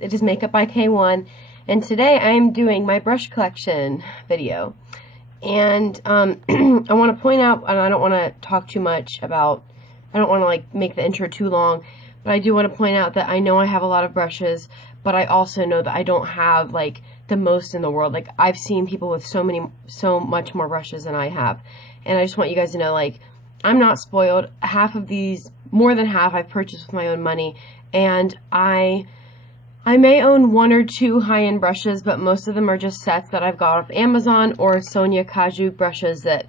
It is Makeup by K1, and today I'm doing my brush collection video. And I want to point out, and I don't want to talk too much about, I don't want to like make the intro too long, but I do want to point out that I know I have a lot of brushes, but I also know that I don't have like the most in the world. Like, I've seen people with so much more brushes than I have, and I just want you guys to know, like, I'm not spoiled. Half of these, more than half, I've purchased with my own money, and I may own one or two high-end brushes, but most of them are just sets that I've got off Amazon or Sonia Kashuk brushes that,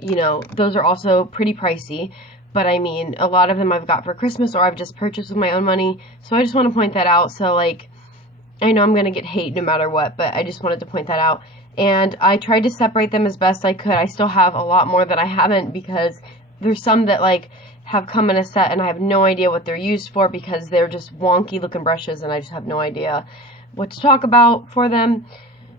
you know, those are also pretty pricey. But I mean, a lot of them I've got for Christmas or I've just purchased with my own money. So I just want to point that out. So, like, I know I'm going to get hate no matter what, but I just wanted to point that out. And I tried to separate them as best I could. I still have a lot more that I haven't because there's some that, like, have come in a set and I have no idea what they're used for because they're just wonky looking brushes and I just have no idea what to talk about for them.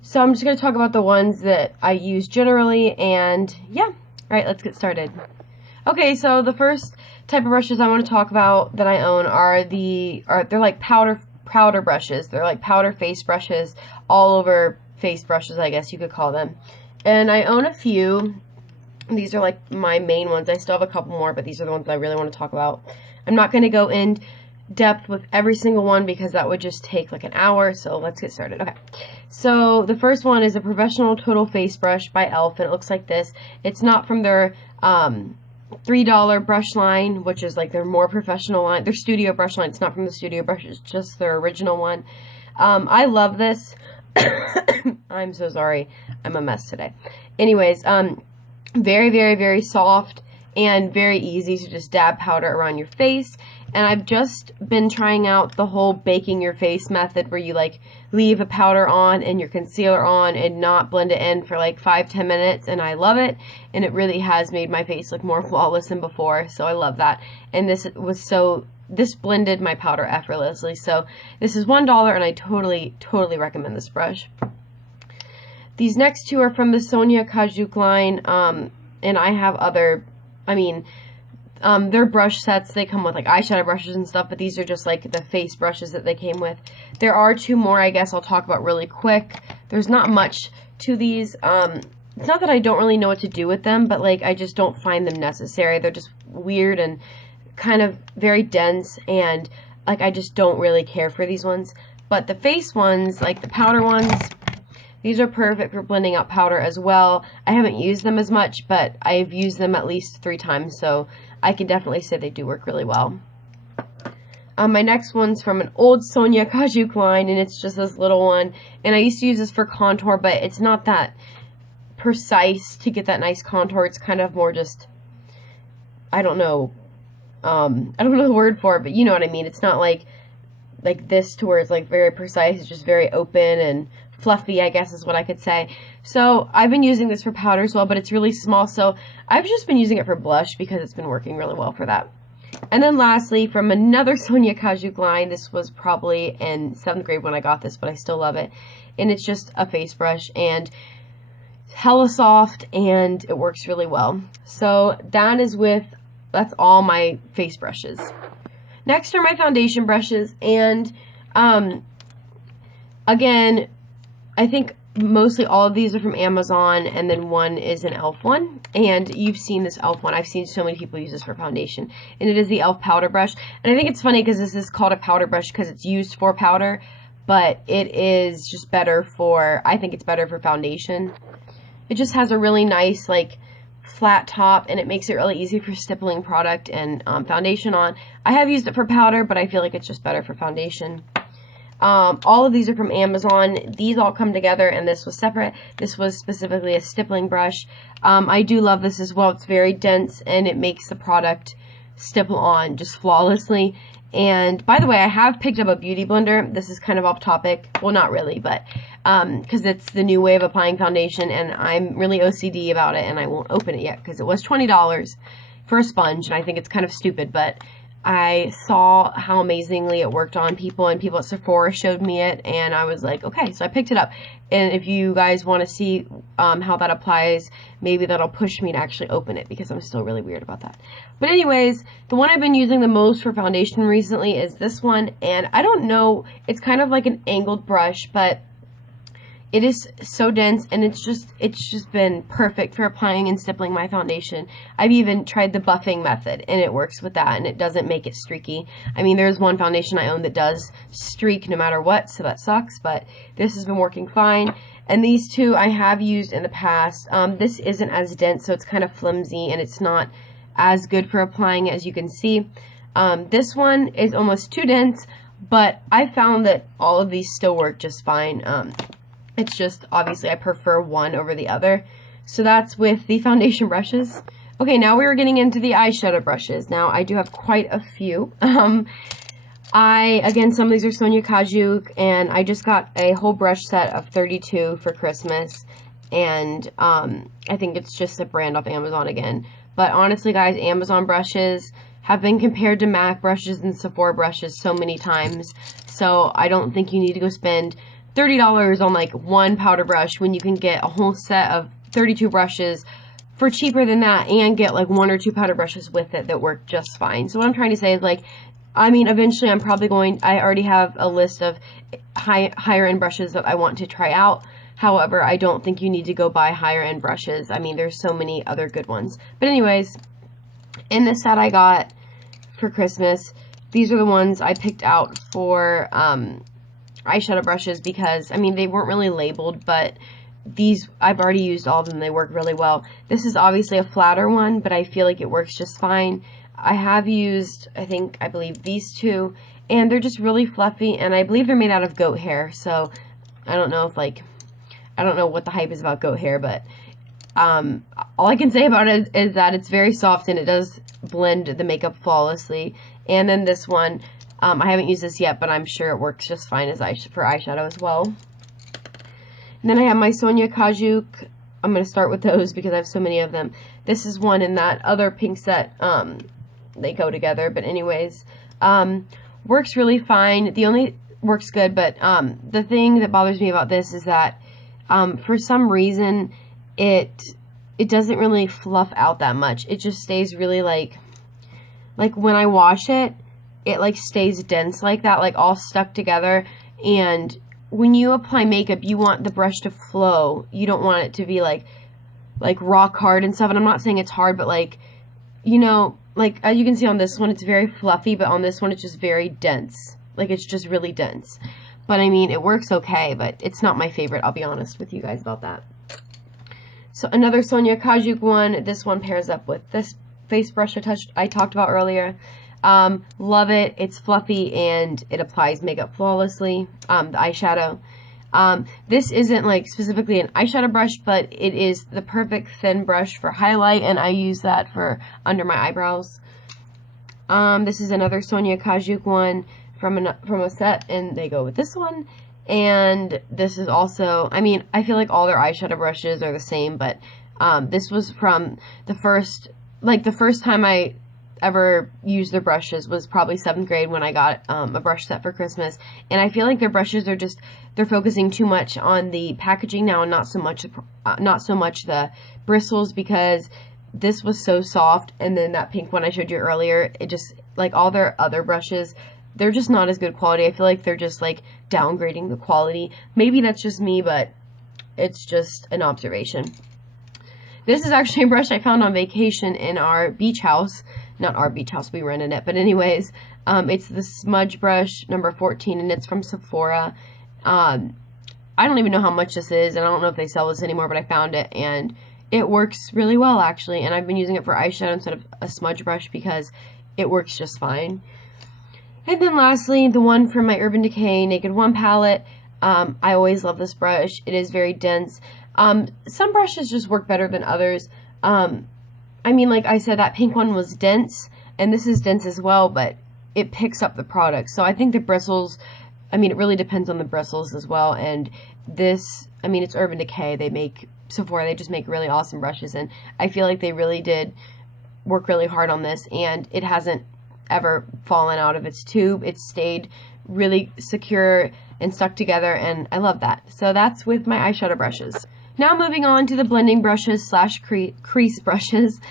So I'm just going to talk about the ones that I use generally, and yeah. Alright, let's get started. Okay, so the first type of brushes I want to talk about that I own are they're like powder brushes. They're like powder face brushes, all over face brushes, I guess you could call them. And I own a few. These are like my main ones. I still have a couple more, but these are the ones I really want to talk about. I'm not going to go in depth with every single one because that would just take like an hour, so let's get started. Okay, so the first one is a Professional Total Face Brush by e.l.f. and it looks like this. It's not from their $3 brush line, which is like their more professional line. Their studio brush line. It's not from the studio brush, it's just their original one. I love this. I'm so sorry. I'm a mess today. Anyways, very soft and very easy to just dab powder around your face. And I've just been trying out the whole baking your face method where you like leave a powder on and your concealer on and not blend it in for like 5-10 minutes, and I love it, and it really has made my face look more flawless than before, so I love that. And this blended my powder effortlessly. So this is $1 and I totally recommend this brush. These next two are from the Sonia Kashuk line, and I have other, they're brush sets. They come with like eyeshadow brushes and stuff, but these are just like the face brushes that they came with. There are two more I guess I'll talk about really quick. There's not much to these. It's not that I don't really know what to do with them, but like I just don't find them necessary. They're just weird and kind of very dense, and like I just don't really care for these ones. But the face ones, like the powder ones, these are perfect for blending out powder as well. I haven't used them as much, but I've used them at least 3 times, so I can definitely say they do work really well. My next one's from an old Sonia Kashuk line, and it's just this little one. And I used to use this for contour, but it's not that precise to get that nice contour. It's kind of more just, I don't know the word for it, but you know what I mean. It's not like this to where it's like very precise. It's just very open and fluffy, I guess is what I could say. So I've been using this for powder as well, but it's really small, so I've just been using it for blush because it's been working really well for that. And then lastly, from another Sonia Kashuk line, this was probably in 7th grade when I got this, but I still love it. And it's just a face brush, and it's hella soft, and it works really well. So that's all my face brushes. Next are my foundation brushes, and again, I think mostly all of these are from Amazon, and then one is an e.l.f. one. And you've seen this e.l.f. one. I've seen so many people use this for foundation. And it is the e.l.f. powder brush. And I think it's funny because this is called a powder brush because it's used for powder, but it is just better for, I think it's better for foundation. It just has a really nice, like, flat top, and it makes it really easy for stippling product and foundation on. I have used it for powder, but I feel like it's just better for foundation. All of these are from Amazon. These all come together, and this was separate. This was specifically a stippling brush. I do love this as well. It's very dense, and it makes the product stipple on just flawlessly. And by the way, I have picked up a beauty blender. This is kind of off topic. Well, not really, but because it's the new way of applying foundation, and I'm really OCD about it, and I won't open it yet because it was $20 for a sponge, and I think it's kind of stupid, but I saw how amazingly it worked on people, and people at Sephora showed me it, and I was like, okay, so I picked it up. And if you guys want to see how that applies, maybe that'll push me to actually open it, because I'm still really weird about that. But anyways, the one I've been using the most for foundation recently is this one, and I don't know, it's kind of like an angled brush, but it is so dense, and it's just been perfect for applying and stippling my foundation. I've even tried the buffing method, and it works with that, and it doesn't make it streaky. I mean, there's one foundation I own that does streak no matter what, so that sucks, but this has been working fine. And these two I have used in the past. This isn't as dense, so it's kind of flimsy, and it's not as good for applying it, as you can see. This one is almost too dense, but I found that all of these still work just fine. It's just, obviously, I prefer one over the other. So that's with the foundation brushes. Okay, now we are getting into the eyeshadow brushes. Now, I do have quite a few. Again, some of these are Sonia Kashuk, and I just got a whole brush set of 32 for Christmas. And I think it's just a brand off Amazon again. But honestly, guys, Amazon brushes have been compared to MAC brushes and Sephora brushes so many times. So I don't think you need to go spend $30 on like one powder brush when you can get a whole set of 32 brushes for cheaper than that, and get like one or two powder brushes with it that work just fine. So what I'm trying to say is, like, I mean, eventually I'm probably I already have a list of higher end brushes that I want to try out. However, I don't think you need to go buy higher end brushes. I mean, there's so many other good ones. But anyways, in this set I got for Christmas, these are the ones I picked out for eyeshadow brushes, because I mean, they weren't really labeled, but these, I've already used all of them. They work really well. This is obviously a flatter one, but I feel like it works just fine. I have used, I believe these two, and they're just really fluffy, and I believe they're made out of goat hair, so I don't know if, like, I don't know what the hype is about goat hair, but all I can say about it is that it's very soft, and it does blend the makeup flawlessly. And then this one, I haven't used this yet, but I'm sure it works just fine as for eyeshadow as well. And then I have my Sonia Kashuk. I'm going to start with those because I have so many of them. This is one in that other pink set. They go together, but anyways, works really fine. The only works good, but the thing that bothers me about this is that for some reason it doesn't really fluff out that much. It just stays really like when I wash it, it like stays dense like that, like all stuck together. And when you apply makeup, you want the brush to flow. You don't want it to be like rock hard and stuff. And I'm not saying it's hard, but like, you know, like as you can see on this one, it's very fluffy, but on this one, it's just very dense. Like, it's just really dense. But I mean, it works okay, but it's not my favorite. I'll be honest with you guys about that. So another Sonia Kashuk one. This one pairs up with this face brush I talked about earlier. Love it. It's fluffy and it applies makeup flawlessly. The eyeshadow. This isn't like specifically an eyeshadow brush, but it is the perfect thin brush for highlight, and I use that for under my eyebrows. This is another Sonia Kashuk one from a set, and they go with this one. And this is also, I mean, I feel like all their eyeshadow brushes are the same, but this was from the first time I ever used their brushes was probably 7th grade when I got a brush set for Christmas. And I feel like their brushes are just, they're focusing too much on the packaging now and not so much the bristles, because this was so soft. And then that pink one I showed you earlier, it just, like all their other brushes, they're just not as good quality. I feel like they're just like downgrading the quality. Maybe that's just me, but it's just an observation. This is actually a brush I found on vacation in our beach house. Not our beach house, we rented it. But anyways, it's the smudge brush number 14, and it's from Sephora. I don't even know how much this is, and I don't know if they sell this anymore, but I found it, and it works really well, actually. And I've been using it for eyeshadow instead of a smudge brush because it works just fine. And then lastly, the one from my Urban Decay Naked One palette. I always love this brush. It is very dense. Some brushes just work better than others. I mean, like I said, that pink one was dense, and this is dense as well, but it picks up the product. So I think the bristles, I mean, it really depends on the bristles as well. And this, I mean, it's Urban Decay. They make Sephora. They just make really awesome brushes, and I feel like they really did work really hard on this, and it hasn't, ever fallen out of its tube. It's stayed really secure and stuck together, and I love that. So that's with my eyeshadow brushes. Now moving on to the blending brushes slash crease brushes.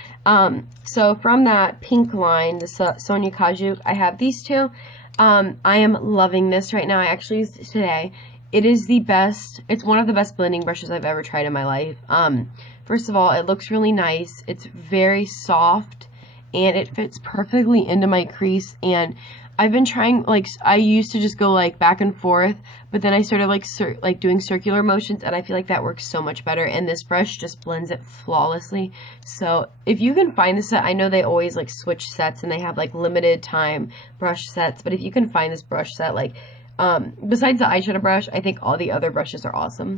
So from that pink line, the Sonia Kashuk, I have these two. I am loving this right now. I actually used it today. It is the best. It's one of the best blending brushes I've ever tried in my life. First of all, it looks really nice. It's very soft, and it fits perfectly into my crease. And I've been trying, like, I used to just go like back and forth, but then I started like doing circular motions, and I feel like that works so much better, and this brush just blends it flawlessly. So if you can find this set, I know they always like switch sets and they have like limited time brush sets, but if you can find this brush set, like besides the eyeshadow brush, I think all the other brushes are awesome.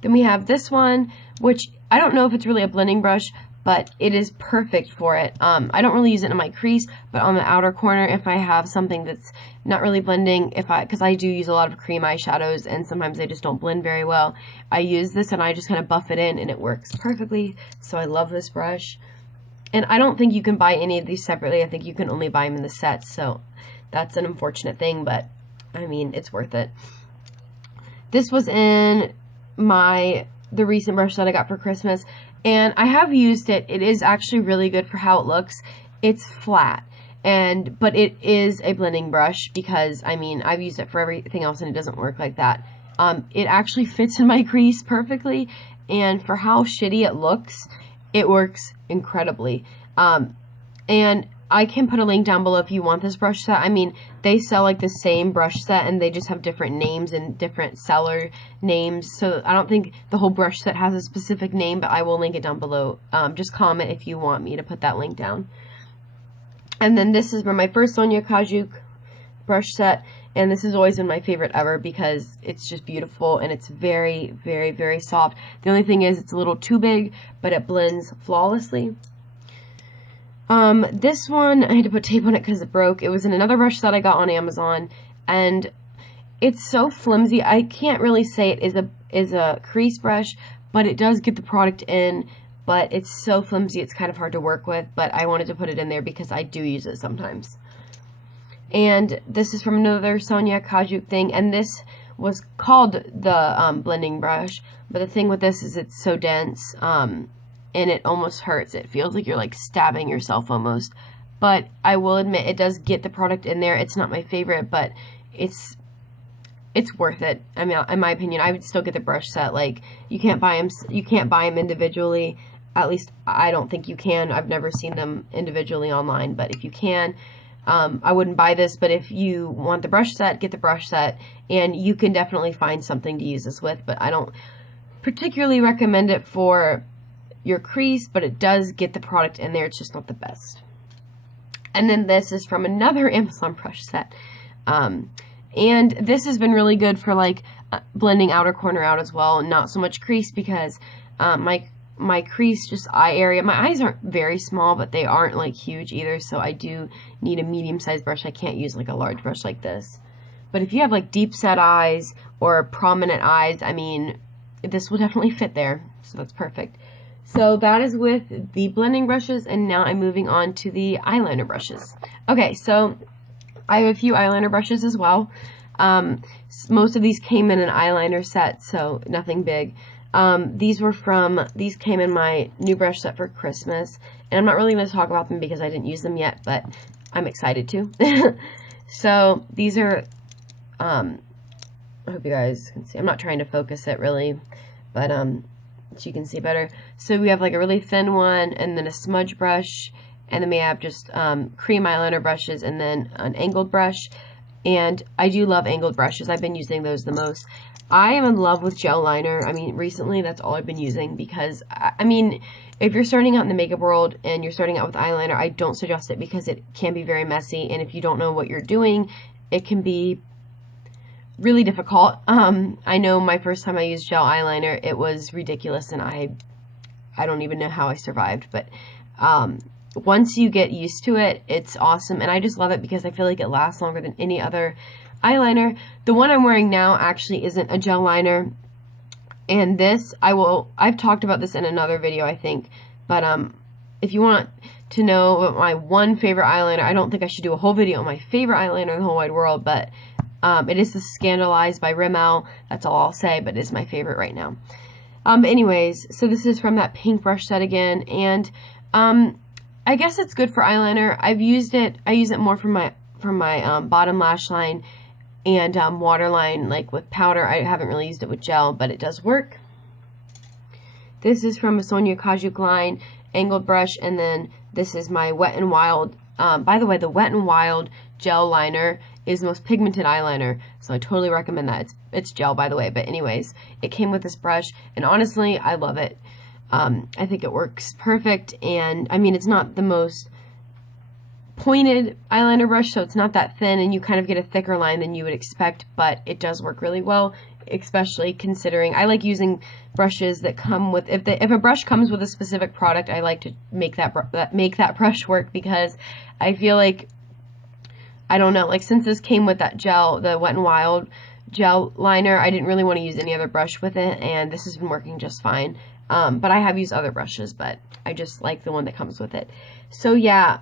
Then we have this one, which I don't know if it's really a blending brush, but it is perfect for it. I don't really use it in my crease, but on the outer corner, if I have something that's not really blending, because I do use a lot of cream eyeshadows and sometimes they just don't blend very well, I use this and I just kind of buff it in and it works perfectly. So I love this brush. And I don't think you can buy any of these separately. I think you can only buy them in the sets, so that's an unfortunate thing, but I mean, it's worth it. This was in the recent brush that I got for Christmas, and I have used it. It is actually really good for how it looks. It's flat, but it is a blending brush because, I mean, I've used it for everything else and it doesn't work like that. It actually fits in my crease perfectly, and for how shitty it looks, it works incredibly. And I can put a link down below if you want this brush set. I mean, they sell like the same brush set and they just have different names and different seller names. So I don't think the whole brush set has a specific name, but I will link it down below. Just comment if you want me to put that link down. And then this is from my first Sonia Kashuk brush set. And this has always been my favorite ever because it's just beautiful and it's very, very, very soft. The only thing is it's a little too big, but it blends flawlessly. This one, I had to put tape on it because it broke. It was in another brush that I got on Amazon, and it's so flimsy. I can't really say it is a crease brush, but it does get the product in, but it's so flimsy it's kind of hard to work with, but I wanted to put it in there because I do use it sometimes. And this is from another Sonia Kashuk thing, and this was called the blending brush, but the thing with this is it's so dense, and it almost hurts. It feels like you're like stabbing yourself almost. But I will admit it does get the product in there. It's not my favorite, but it's worth it. I mean, in my opinion, I would still get the brush set. Like, you can't buy them individually. At least I don't think you can. I've never seen them individually online, but if you can, I wouldn't buy this, but if you want the brush set, get the brush set, and you can definitely find something to use this with, but I don't particularly recommend it for your crease, but it does get the product in there. It's just not the best. And then this is from another Amazon brush set, and this has been really good for like blending outer corner out as well, not so much crease because my crease, just eye area, my eyes aren't very small, but they aren't like huge either, so I do need a medium-sized brush. I can't use like a large brush like this. But if you have like deep set eyes or prominent eyes, I mean, this will definitely fit there, so that's perfect. So that is with the blending brushes, and now I'm moving on to the eyeliner brushes. Okay, so I have a few eyeliner brushes as well. Most of these came in an eyeliner set, so nothing big. These came in my new brush set for Christmas, and I'm not really going to talk about them because I didn't use them yet, but I'm excited to. So these are, I hope you guys can see. I'm not trying to focus it really, but so you can see better. So we have like a really thin one, and then a smudge brush, and then we have just cream eyeliner brushes, and then an angled brush. And I do love angled brushes. I've been using those the most. I am in love with gel liner. I mean, recently that's all I've been using because, I mean, if you're starting out in the makeup world and you're starting out with eyeliner, I don't suggest it because it can be very messy, and if you don't know what you're doing, it can be really difficult. I know my first time I used gel eyeliner, it was ridiculous, and I don't even know how I survived, but once you get used to it, it's awesome, and I just love it because I feel like it lasts longer than any other eyeliner. The one I'm wearing now actually isn't a gel liner, and this, I've talked about this in another video, I think, but if you want to know what my one favorite eyeliner, I don't think I should do a whole video on my favorite eyeliner in the whole wide world, but it is the Scandalized by Rimmel. That's all I'll say, but it's my favorite right now. Anyways, so this is from that pink brush set again, and I guess it's good for eyeliner. I use it more for my bottom lash line and waterline, like with powder. I haven't really used it with gel, but it does work. This is from a Sonia Kashuk line, angled brush, and then this is my Wet n Wild. By the way, the Wet n Wild gel liner is the most pigmented eyeliner, so I totally recommend that. It's gel, by the way, but anyways, it came with this brush, and honestly, I love it. I think it works perfect, and I mean, it's not the most pointed eyeliner brush, so it's not that thin, and you kind of get a thicker line than you would expect, but it does work really well, especially considering I like using brushes that come with, if a brush comes with a specific product, I like to make that brush work, because I feel like, I don't know, like since this came with that gel, the Wet n Wild gel liner, I didn't really want to use any other brush with it, and this has been working just fine. But I have used other brushes, but I just like the one that comes with it. So yeah,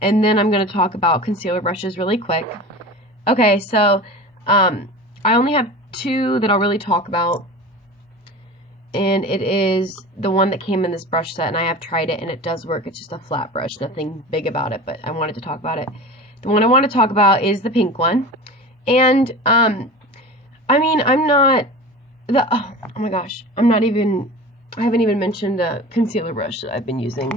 and then I'm going to talk about concealer brushes really quick. Okay, so I only have two that I'll really talk about, and it is the one that came in this brush set, and I have tried it, and it does work. It's just a flat brush, nothing big about it, but I wanted to talk about it. The one I want to talk about is the pink one, and I mean, I'm not the oh my gosh, I haven't even mentioned the concealer brush that I've been using,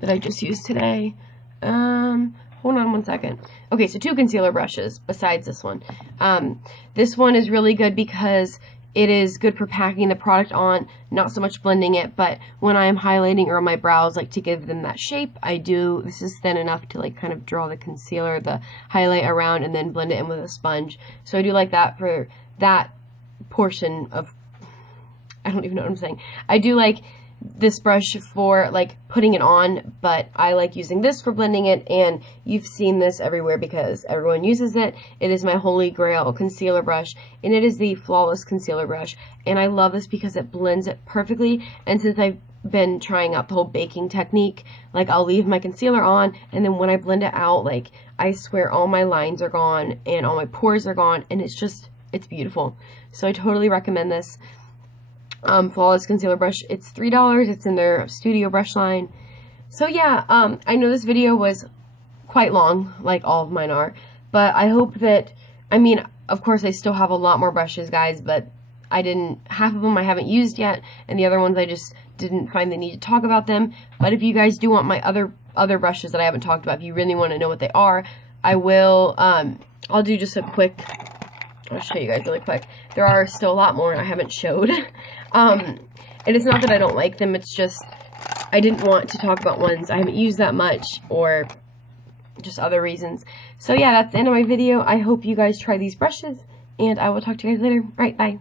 that I just used today. Hold on one second. Okay, so two concealer brushes besides this one. This one is really good because it is good for packing the product on, not so much blending it, but when I am highlighting or on my brows, like to give them that shape, I do, this is thin enough to like kind of draw the concealer, the highlight around, and then blend it in with a sponge. So I do like that for that portion of, I don't even know what I'm saying. I do like this brush for like putting it on, but I like using this for blending it, and you've seen this everywhere because everyone uses it. It is my holy grail concealer brush, and it is the Flawless concealer brush, and I love this because it blends it perfectly. And since I've been trying out the whole baking technique, like I'll leave my concealer on, and then when I blend it out, like I swear all my lines are gone and all my pores are gone, and it's beautiful. So I totally recommend this Flawless concealer brush. It's $3. It's in their studio brush line. So yeah, I know this video was quite long, like all of mine are, but I hope that, I mean, of course I still have a lot more brushes, guys, but half of them I haven't used yet, and the other ones I just didn't find the need to talk about them. But if you guys do want my other brushes that I haven't talked about, if you really want to know what they are, I will, I'll do just a quick, I'll show you guys really quick. There are still a lot more I haven't showed. And it's not that I don't like them, it's just I didn't want to talk about ones I haven't used that much, or just other reasons. So yeah, that's the end of my video. I hope you guys try these brushes, and I will talk to you guys later. Alright, bye.